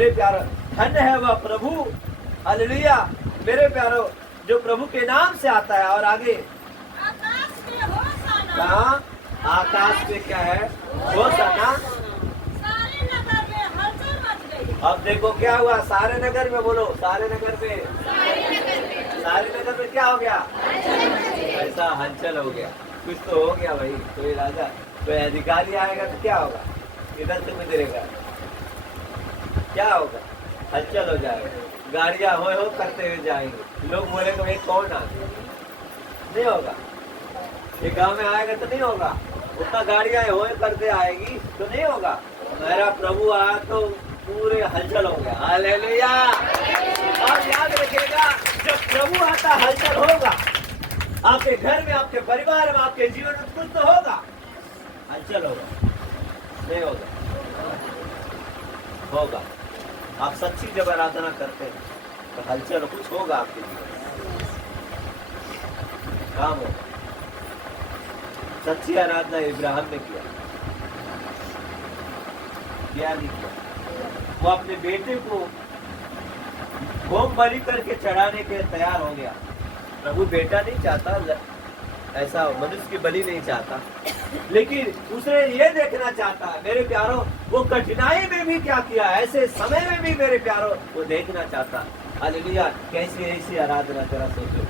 मेरे प्यारो, धन्य है वह प्रभु, हालेलुया। मेरे प्यारो, जो प्रभु के नाम से आता है। और आगे आकाश में होशाना, कहाँ? आकाश में क्या है? होशाना। सारे नगर में हलचल मच गई। अब देखो क्या हुआ, सारे नगर में, बोलो सारे नगर में, सारे नगर में क्या हो गया? ऐसा हलचल हो गया, कुछ तो हो गया भाई। कोई राजा, कोई अधिकारी आएगा तो क्या होगा? इधर से गुजरेगा, क्या होगा? हलचल हो जाएगा, गाड़ियां हो करते हुए जाएंगे, लोग बोलेंगे भाई कौन आ गया? नहीं होगा। ये गांव में आएगा तो नहीं होगा, उतना गाड़ियां हो करते आएगी तो नहीं होगा। मेरा प्रभु आया तो पूरे हलचल हो गया, हालेलुया। और याद रखिएगा, जब प्रभु आता हलचल होगा, आपके घर में, आपके परिवार में, आपके जीवन में कुछ तो होगा, हलचल होगा, नहीं होगा? होगा। आप सच्ची जब आराधना करते हैं तो हलचल कुछ होगा आपके जीवन में, काम होगा। सच्ची आराधना इब्राहिम ने किया, क्या नहीं किया? वो अपने बेटे को होम बलि करके चढ़ाने के तैयार हो गया। प्रभु बेटा नहीं चाहता, ऐसा मनुष्य की बलि नहीं चाहता, लेकिन उसने ये देखना चाहता, मेरे प्यारो, वो कठिनाई में भी क्या किया, ऐसे समय में भी मेरे प्यारो वो देखना चाहता। हालेलुया। कैसी ऐसी आराधना जरा सोचो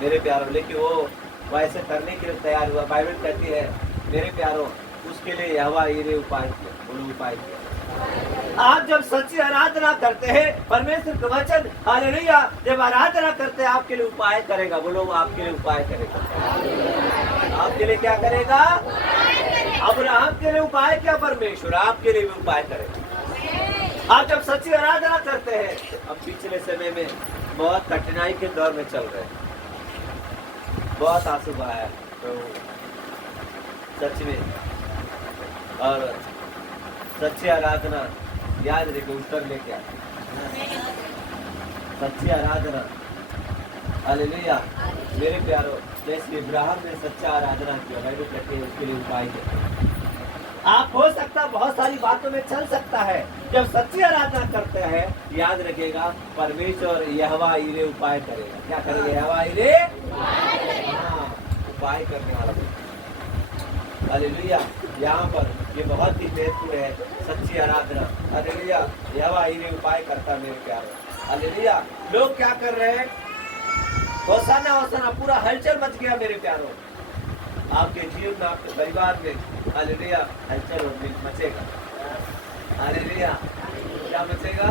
मेरे प्यारो। लेकिन वो ऐसे करने के लिए तैयार हुआ। बाइबल कहती है मेरे प्यारो, उसके लिए यहोवा यिरे उपाय किया, बोलो उपाय किया। आप जब सच्ची आराधना करते हैं, परमेश्वर का वचन, हालेलुया, जब आराधना करते हैं आपके लिए उपाय करेगा, बोलो आपके लिए उपाय करेगा। आपके लिए क्या करेगा? अब्राहम के लिए उपाय किया परमेश्वर, आपके लिए भी उपाय करेगा। आप जब सच्ची आराधना करते हैं, अब पिछले समय में बहुत कठिनाई के दौर में चल रहे हैं, बहुत आंसू बहाया तो सच में। और सच्ची आराधना याद रखो, उत्तर लेके आए। सच्ची आराधना, हालेलुया। मेरे प्यारो, जैसे इब्राहिम ने सच्चा आराधना किया, बाइबल कहती है उसके लिए उपाय किया। आप हो सकता बहुत सारी बातों में चल सकता है, जब सच्ची आराधना करते हैं याद रखिएगा, परमेश्वर यहोवा यिरे उपाय करेगा। क्या करेगा? यहोवा यिरे, हाँ, उपाय करने वाला। हालेलुया। यहाँ पर ये बहुत ही महत्वपूर्ण है, सच्ची आराधना। हालेलुया। यहोवा यिरे उपाय करता मेरे प्यारे। हालेलुया। लोग क्या कर रहे हैं? होशाना होशाना, पूरा हलचल मच गया मेरे प्यारों। आपके जीवन में, आपके परिवार में, हालेलुया, हलचल मचेगा। हालेलुया। क्या मचेगा?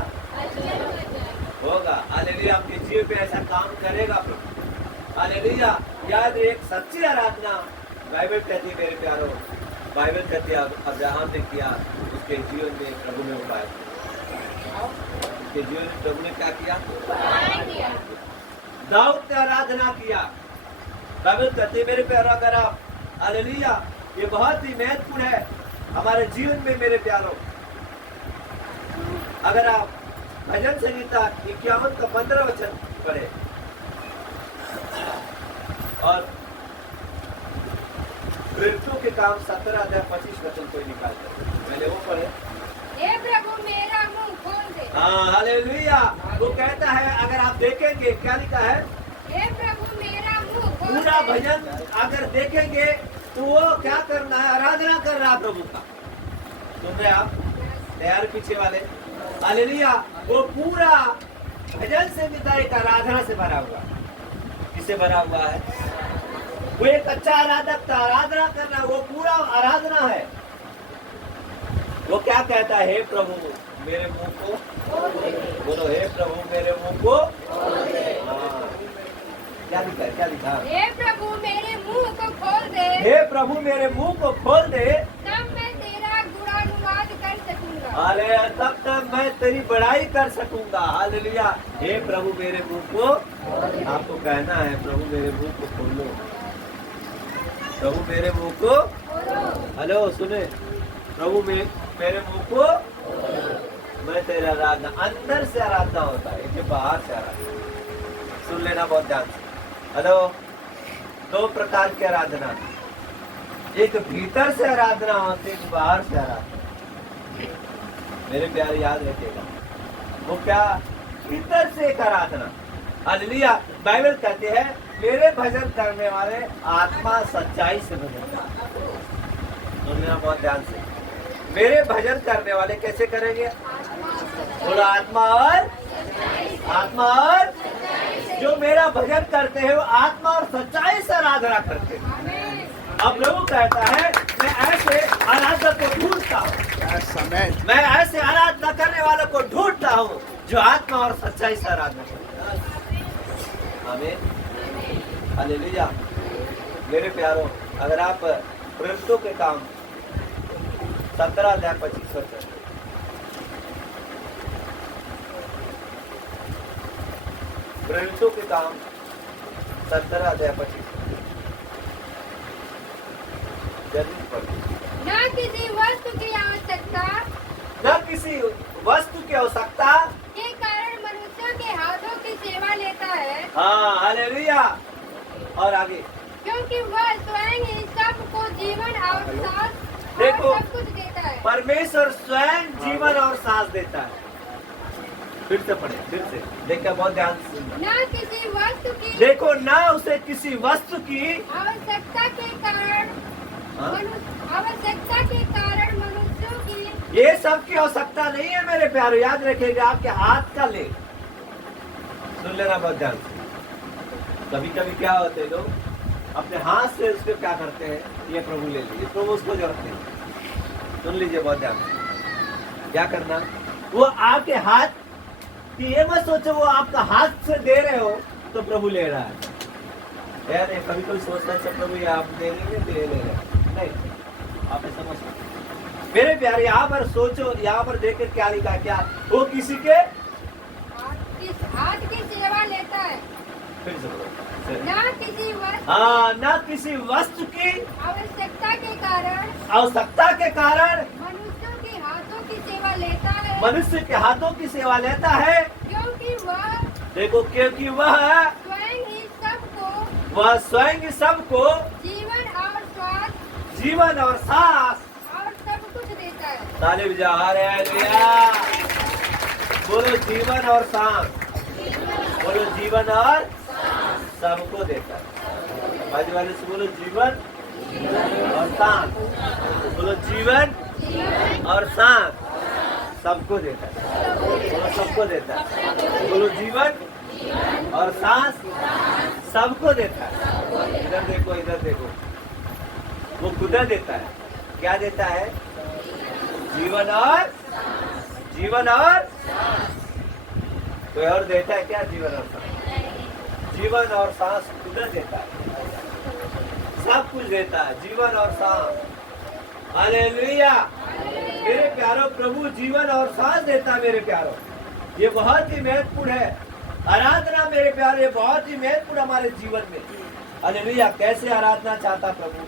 होगा। हालेलुया। आपके जीवन पे ऐसा काम करेगा प्रभु। हालेलुया। याद एक सच्ची आराधना, बाइबल कहती है मेरे प्यारों, बाइबल कहती है अब्राहम ने किया, उसके जीवन में प्रभु ने उपाय किया। उसके जीवन में प्रभु ने क्या किया? दाऊद ने आराधना किया। बाइबल कहती है मेरे प्यारों, अगर आप, हालेलुया, ये बहुत ही महत्वपूर्ण है हमारे जीवन में मेरे प्यारों। अगर आप भजन संहिता 51 का 15 वचन पढ़े और मृत्यु के काम 17 अध्याय 25 वचन कोई निकाल कर, मैंने वो पढ़े। हे प्रभु मेरा मुंह खोल दे। हाँ, हालेलुया। वो कहता है, अगर आप देखेंगे क्या लिखा है, हे प्रभु मेरा मुंह खोल पूरा दे। भजन अगर देखेंगे तो वो क्या करना है? आराधना कर रहा प्रभु का। सुन रहे आप? तैयार पीछे वाले? हालेलुया। वो पूरा भजन संहिता एक आराधना से भरा हुआ। किससे भरा हुआ है? वो एक अच्छा आराधक था, आराधना करना, वो पूरा आराधना है। वो क्या कहता है? हे प्रभु मेरे मुंह को बोलो, हे प्रभु मेरे मुंह को, हाँ, क्या लिखा है? क्या लिखा? हे प्रभु मेरे मुंह को खोल दे। हे प्रभु मेरे मुंह को खोल दे, तब मैं तेरा गुणानुवाद कर सकूंगा। अरे तब तक मैं तेरी बड़ाई कर सकूंगा। हालेलुया। हे प्रभु मेरे मुंह को, आपको कहना है प्रभु मेरे मुंह को खोलो, प्रभु मेरे मुंह को, हेलो सुने, प्रभु मेरे मुंह को, मैं तेरा आराधना, अंदर से आराधना होता है, इनके बाहर से आराधना। सुन लेना बहुत ध्यान से। हेलो, दो प्रकार की आराधना, एक भीतर से आराधना होती है, एक बाहर से आराधना। मेरे प्यारे याद रखिएगा, वो क्या, भीतर से एक आराधना। हालेलुया। बाइबल कहते हैं मेरे भजन करने वाले आत्मा सच्चाई से भजन करते हैं। सुनना बहुत ध्यान से, मेरे भजन करने वाले कैसे करेंगे? बोलो आत्मा और जो मेरा भजन करते हैं वो आत्मा और सच्चाई से आराधना करते हैं। अब प्रभु कहता है मैं ऐसे आराधना को ढूंढता हूँ, मैं ऐसे आराधना करने वालों को ढूंढता हूँ जो आत्मा और सच्चाई से आराधना करते हैं। आमीन, हालेलुया। मेरे प्यारों, अगर आप प्रेरितों के काम 17:25 वचन, प्रेरितों के काम 17:25 जल्दी पढ़िए। न किसी वस्तु की आवश्यकता न किसी वस्तु की आवश्यकता के कारण मनुष्यों के हाथों की सेवा लेता है। हाँ, हालेलुया। और आगे क्योंकि वह स्वयं ही सबको जीवन और सांस देखो, और सब कुछ देता है। परमेश्वर स्वयं जीवन और सांस देता है। फिर से पढ़े, फिर से देखिए, बहुत ध्यान से सुनना। न किसी वस्तु की देखो, ना उसे किसी वस्तु की आवश्यकता के कारण हाँ? आवश्यकता के कारण मनुष्यों की ये सब की आवश्यकता नहीं है मेरे प्यारे। याद रखिएगा, आपके हाथ का ले, सुन लेना बहुत ध्यान से। कभी कभी क्या होते हैं लोग अपने हाथ से उसको क्या करते हैं, ये प्रभु ले लीजिए, प्रभु उसको जरूरत नहीं। सुन लीजिए बहुत ध्यान से, क्या करना, वो आपके हाथ कि ये मत सोचो वो आपका हाथ से दे रहे हो तो प्रभु ले रहा है। यार कभी कभी सोचता है प्रभु ये आप दे रहे ले रहे नहीं, आप ऐसा मत सोचो मेरे प्यारे। यहाँ पर सोचो, यहाँ पर देखकर क्या लिखा, क्या वो किसी के हाथ की सेवा लेता है। फिर से बोलो। न किसी वस्तु हाँ, न किसी वस्तु की आवश्यकता के कारण आवश्यकता के कारण मनुष्यों के हाथों की सेवा लेता है। मनुष्य के हाथों की सेवा लेता है। क्योंकि वह देखो, क्योंकि वह स्वयं ही सबको जीवन और श्वास जीवन और सांस और सब कुछ देता है। ताली बजा, हालेलुया। बोलो जीवन और सांस, बोलो जीवन और सबको देता है। बाजू वाले से बोलो जीवन और सांस, बोलो जीवन और सांस सबको देता है, बोलो सबको देता है, बोलो जीवन और सांस सबको देता है। इधर देखो, इधर देखो, वो खुद देता है। क्या देता है? जीवन और कोई और देता है क्या? जीवन और सांस, जीवन और सांस खुद देता है, सब कुछ देता है, जीवन और सांस। हालेलुया। मेरे प्यारो, प्रभु जीवन और सांस देता है मेरे प्यारो। ये बहुत ही महत्वपूर्ण है। आराधना मेरे प्यारे बहुत ही महत्वपूर्ण हमारे जीवन में। हालेलुया। कैसे आराधना चाहता प्रभु?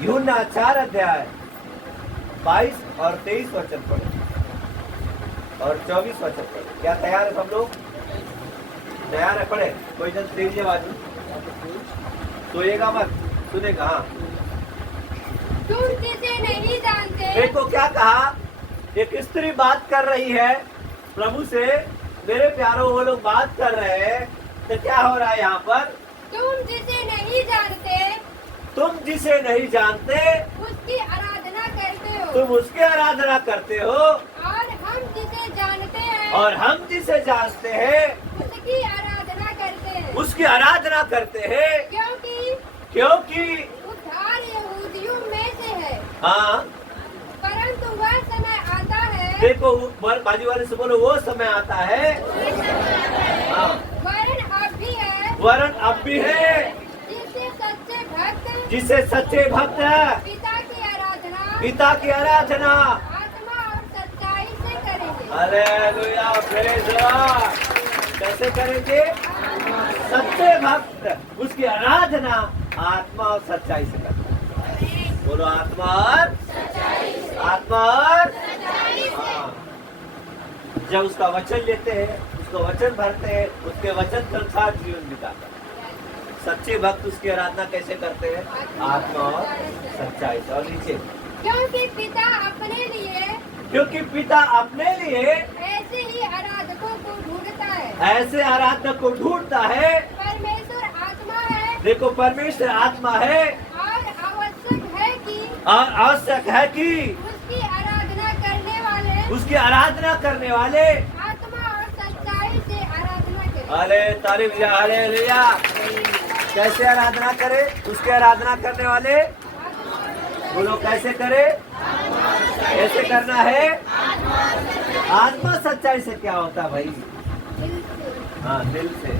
यूहन्ना 4:22 और 23 वचन पढ़े और 24 वचन पढ़े। क्या तैयार है सब लोग? तैयार है? पढ़े। कोई जन तेजी बाजू सोएगा मत, सुनेगा। हाँ, तुम जिसे नहीं जानते। देखो क्या कहा, एक स्त्री बात कर रही है प्रभु से। मेरे प्यारो, वो लोग बात कर रहे हैं, तो क्या हो रहा है यहाँ पर? तुम जिसे नहीं जानते, तुम जिसे नहीं जानते उसकी आराधना करते हो। तुम उसकी आराधना करते हो, और हम जिसे जानते हैं, और हम जिसे जानते हैं उसकी आराधना करते हैं। उसकी आराधना करते हैं। क्योंकि उद्धार यहूदियों में से है। हाँ, परंतु वह समय आता है, देखो बाजू वाले से बोलो, वो समय आता है। हाँ, वरन अब भी है, वरन अब भी है, जिसे सच्चे भक्त पिता की आराधना आत्मा और सच्चाई से करेंगे। Hallelujah, praise God. कैसे करेंगे? सच्चे भक्त उसकी आराधना आत्मा और सच्चाई से करते हैं। बोलो आत्मा और हाँ। जब उसका वचन लेते हैं, उसका वचन भरते हैं, उसके वचन के अनुसार जीवन बिताते हैं। सच्चे भक्त उसकी आराधना कैसे करते हैं? आत्मा और सच्चाई से। और नीचे, क्योंकि पिता अपने लिए क्योंकि पिता अपने लिए ऐसे ही आराधकों को ढूंढता है। ऐसे आराधक को ढूंढता है। परमेश्वर आत्मा है देखो परमेश्वर आत्मा है और आवश्यक है कि और आवश्यक है कि उसकी आराधना करने वाले उसकी आराधना करने वाले आत्मा और सच्चाई से आराधना करें। अरे तारीफ हालेलुया। कैसे आराधना करे? उसकी आराधना करने वाले बोलो कैसे करे? कैसे करना है? आत्मा सच्चाई से क्या होता है भाई? दिल से। हाँ दिल से।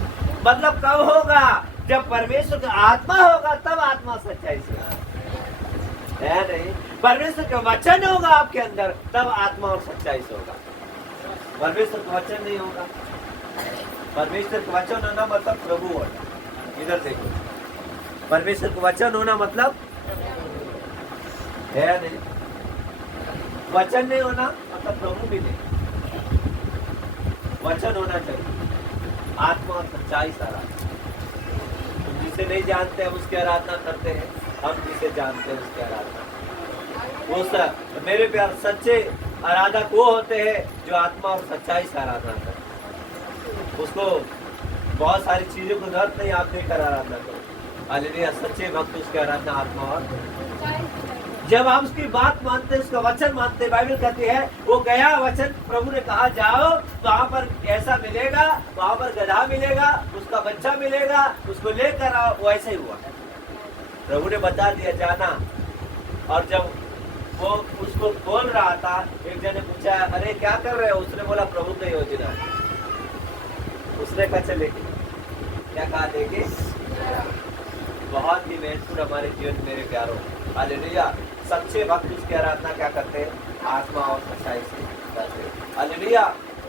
मतलब कब होगा? जब परमेश्वर का आत्मा होगा तब आत्मा सच्चाई से है नहीं। परमेश्वर का वचन होगा आपके अंदर तब आत्मा और सच्चाई से होगा। परमेश्वर का वचन नहीं होगा। परमेश्वर का वचन होना मतलब प्रभु होना। इधर देखो परमेश्वर का वचन होना मतलब है नहीं। वचन नहीं होना मतलब प्रभु भी नहीं। वचन होना चाहिए। आत्मा और सच्चाई सारा। तुम जिसे नहीं जानते हम उसकी आराधना करते हैं। हम जिसे जानते हैं उसकी आराधना वो सब मेरे प्यार सच्चे आराधक वो होते हैं जो आत्मा और सच्चाई से आराधना करते। उसको बहुत सारी चीजों को जरूरत नहीं आप देकर आराधना करो। हालेलुया। सच्चे भक्त उसकी आराधना आत्मा और जब आप उसकी बात मानते हैं उसका वचन मानते हैं। बाइबल कहती है वो गया वचन प्रभु ने कहा जाओ तो वहाँ पर ऐसा मिलेगा, वहाँ पर गधा मिलेगा, उसका बच्चा मिलेगा, उसको लेकर आओ। वो ऐसा ही हुआ। प्रभु ने बता दिया जाना। और जब वो उसको बोल रहा था एक जन ने पूछा अरे क्या कर रहे हो? उसने बोला प्रभु की योजना। उसने कहा चले क्या कहा देखे? बहुत ही महत्वपूर्ण हमारे जीवन में मेरे प्यारों। हालेलुया। सच्चे भक्त उसकी आराधना क्या करते हैं? आत्मा और सच्चाई से करते हैं। हालेलुया।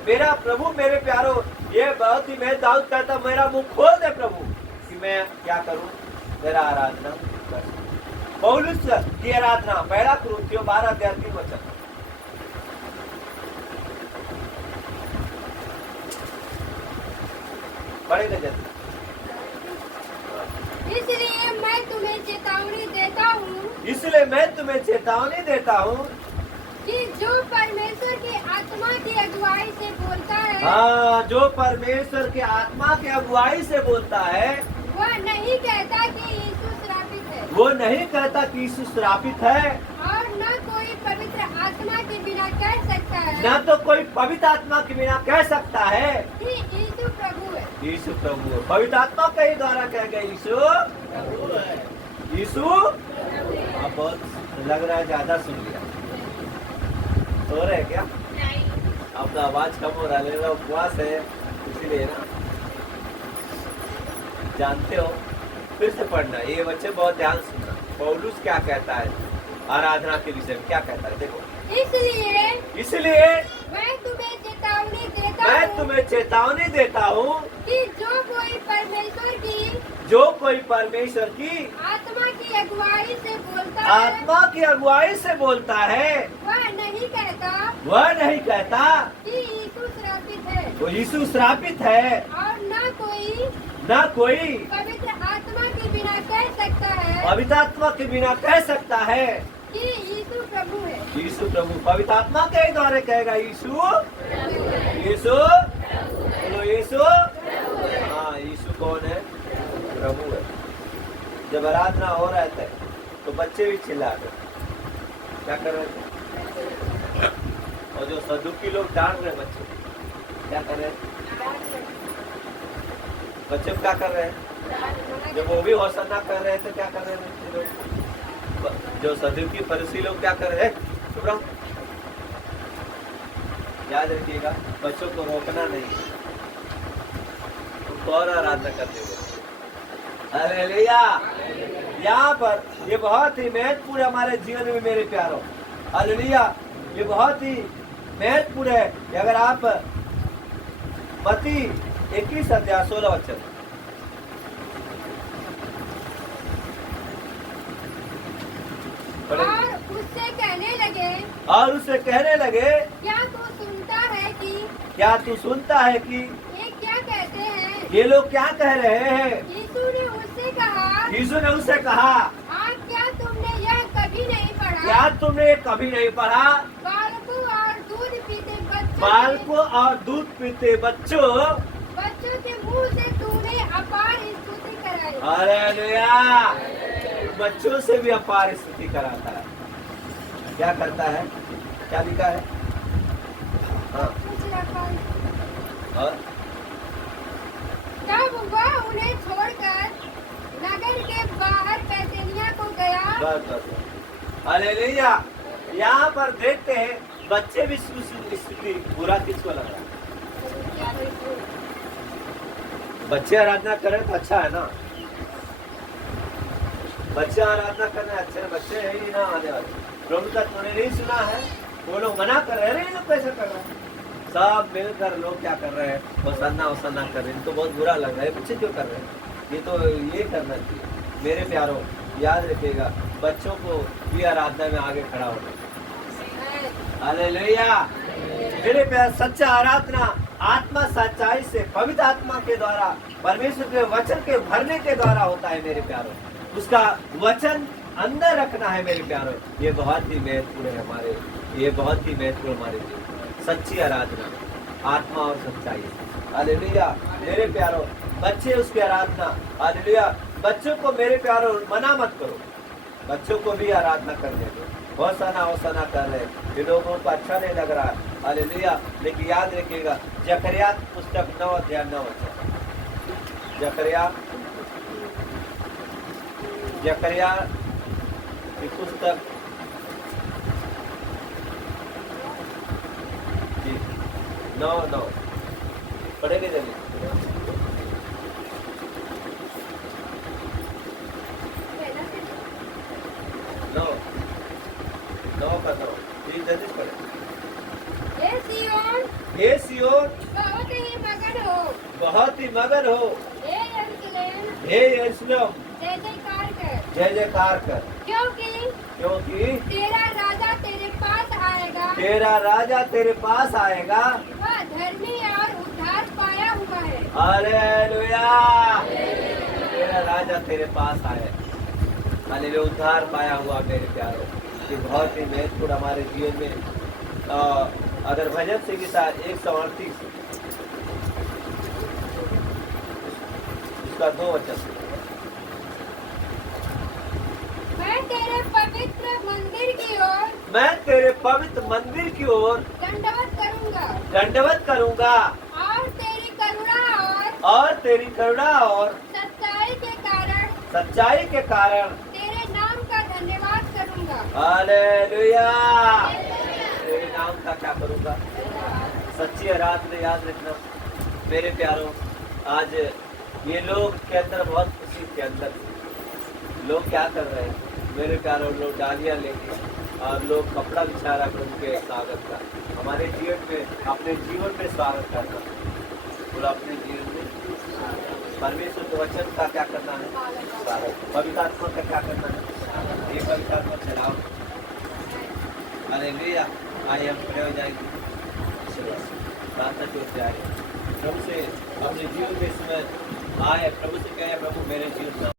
मेरा प्रभु मेरे प्यारों ये बहुत ही मैं दाऊद कहता मेरा मुंह खोल दे प्रभु कि मैं क्या करूं? मेरा आराधना कर। पौलुस की आराधना 1 कुरिन्थियों 12:3 पढ़ेगा जल्दी। इसलिए मैं तुम्हें चेतावनी देता हूँ इसलिए मैं तुम्हें चेतावनी देता हूँ कि जो परमेश्वर की आत्मा की अगुवाई से बोलता है हाँ जो परमेश्वर के आत्मा के अगुवाई से बोलता है वह नहीं कहता कि यीशु श्रापित है वो नहीं कहता कि यीशु श्रापित है। और न कोई पवित्र आत्मा के बिना कह सकता है न तो कोई पवित्र आत्मा के बिना कह सकता है कि यीशु प्रभु है। यीशु प्रभु है। पवित्र आत्मा के ही द्वारा कह गए यीशु यीशु। आप बहुत लग रहा है ज्यादा सुन लिया। सो रहे क्या? आपका आवाज कम हो रहा है। उपवास है इसीलिए ना। जानते हो फिर से पढ़ना ये बच्चे बहुत ध्यान सुनना। पौलुस क्या कहता है आराधना के विषय में? क्या कहता है देखो। इसलिए मैं तुम्हें चेतावनी देता हूँ कि जो कोई परमेश्वर की आत्मा की अगुवाई से बोलता है वह नहीं कहता कि यीशु श्रापित है वो यीशु श्रापित है और न कोई पवित्र आत्मा के बिना कह सकता है पवित्र आत्मा के बिना कह सकता है कि यीशु प्रभु है। यीशु प्रभु पवित्र आत्मा के ही द्वारा कहेगा यीशु यीशु बोलो यीशु। हाँ यीशु कौन है? प्रभु है। जब आराधना हो रहा था तो बच्चे भी चिल्ला रहे क्या कर रहे थे? और जो सदुकी लोग डांट रहे बच्चे क्या कर रहे? बच्चे क्या कर रहे हैं? जब वो भी होसन्ना कर रहे थे क्या कर रहे थे लोग? जो सदुकी फरीसी लोग क्या कर रहे हैं? चुप रहो। याद रखिएगा बच्चों को रोकना नहीं, उनको और आराधना करने दो। हालेलुया। यहाँ पर ये बहुत ही महत्वपूर्ण हमारे जीवन में मेरे प्यारों। हालेलुया। ये बहुत ही महत्वपूर्ण है कि अगर आप मत्ती 21:16 और उससे कहने लगे क्या तू सुनता है कि ये क्या कहते हैं? ये लोग क्या कह रहे हैं? यीशु ने उससे कहा क्या तुमने यह कभी नहीं पढ़ा? क्या तुमने कभी नहीं पढ़ा? बालकों और बालकों और दूध पीते बच्चों के मुंह से तूने अपार स्तुति कराई। हालेलुया। बच्चों से भी अपार स्तुति कराता है। क्या करता है? क्या लिखा है? हाँ। और तब वह उन्हें छोड़कर नगर के बाहर बैतनिय्याह को गया। बस। हालेलुया। यहाँ पर देखते हैं बच्चे भी स्तुति। बुरा किसको लग रहा है? बच्चे आराधना करें तो अच्छा है ना। बच्चे आराधना करना अच्छा है। बच्चे है ही ना आने वाले। प्रभु का तूने नहीं सुना है? वो लोग मना कर रहे हैं। ये लोग कैसे कर रहे हैं? सब मिलकर लोग क्या कर रहे हैं? होसन्ना कर रहे हैं। इनको बहुत बुरा लग रहा है। बच्चे क्यों कर रहे हैं? ये तो ये करना चाहिए। मेरे प्यारों, याद रखिएगा बच्चों को भी आराधना में आगे खड़ा होना। हालेलुया। मेरे प्यार, सच्चा आराधना आत्मा सच्चाई से पवित्र आत्मा के द्वारा परमेश्वर के वचन के भरने के द्वारा होता है। मेरे प्यारों, उसका वचन अंदर रखना है। मेरे प्यारों, ये बहुत ही महत्वपूर्ण है हमारे, ये बहुत ही महत्वपूर्ण हमारे लिए। सच्ची आराधना आत्मा और सच्चाई। हालेलुया। मेरे प्यारों, बच्चे उसकी आराधना। हालेलुया। बच्चों को मेरे प्यारों मना मत करो। बच्चों को भी आराधना करने दो। होसना कर रहे, ये लोगों को अच्छा नहीं लग रहा है। हालेलुया। लेकिन याद रखिएगा जकरिया पुस्तक 9 अध्याय 9 वचन। जकरिया की पुस्तक 9 पढ़ेंगे जल्दी। 9 का 9 प्लीज जल्दी पढ़े। हे सियोन बहुत ही मगन हो। बहुत ही मगन हो। हे यरूशलेम हे यरूशलेम जय जयकार कर। क्योंकि तेरा राजा तेरे पास आएगा। तेरा राजा तेरे पास आएगा। वह धर्मी और उद्धार पाया हुआ है। हालेलुया। तेरा राजा तेरे पास आए। हालेलुया। उद्धार पाया हुआ। मेरे प्यारों, ये बहुत ही महत्वपूर्ण हमारे जीवन में। अगर भजन से गीता 138 उसका 2 वचन। मैं तेरे पवित्र मंदिर की ओर दंडवत करूंगा और तेरी करुणा और सच्चाई के कारण तेरे नाम का धन्यवाद करूंगा। हालेलुया। तेरे नाम का क्या करूंगा? सच्ची आराधना। याद रखना मेरे प्यारों, आज ये लोग के अंदर बहुत खुशी के अंदर लोग क्या कर रहे हैं? मेरे प्यारों, लोग डालियां लेके और लोग कपड़ा बिछा रहा है उनके स्वागत का। हमारे जीवन में, अपने जीवन में स्वागत करना और अपने जीवन में परमेश्वर के वचन का क्या करना है? स्वागत। पवित्र आत्मा का क्या करना है? ये पवित्र आत्मा चलाओ। हालेलुया। आइए हम खड़े हो जाएंगे। प्रार्थना की ओर से आए, प्रभु से अपने जीवन में इसमें आए, प्रभु से कहे प्रभु मेरे जीवन में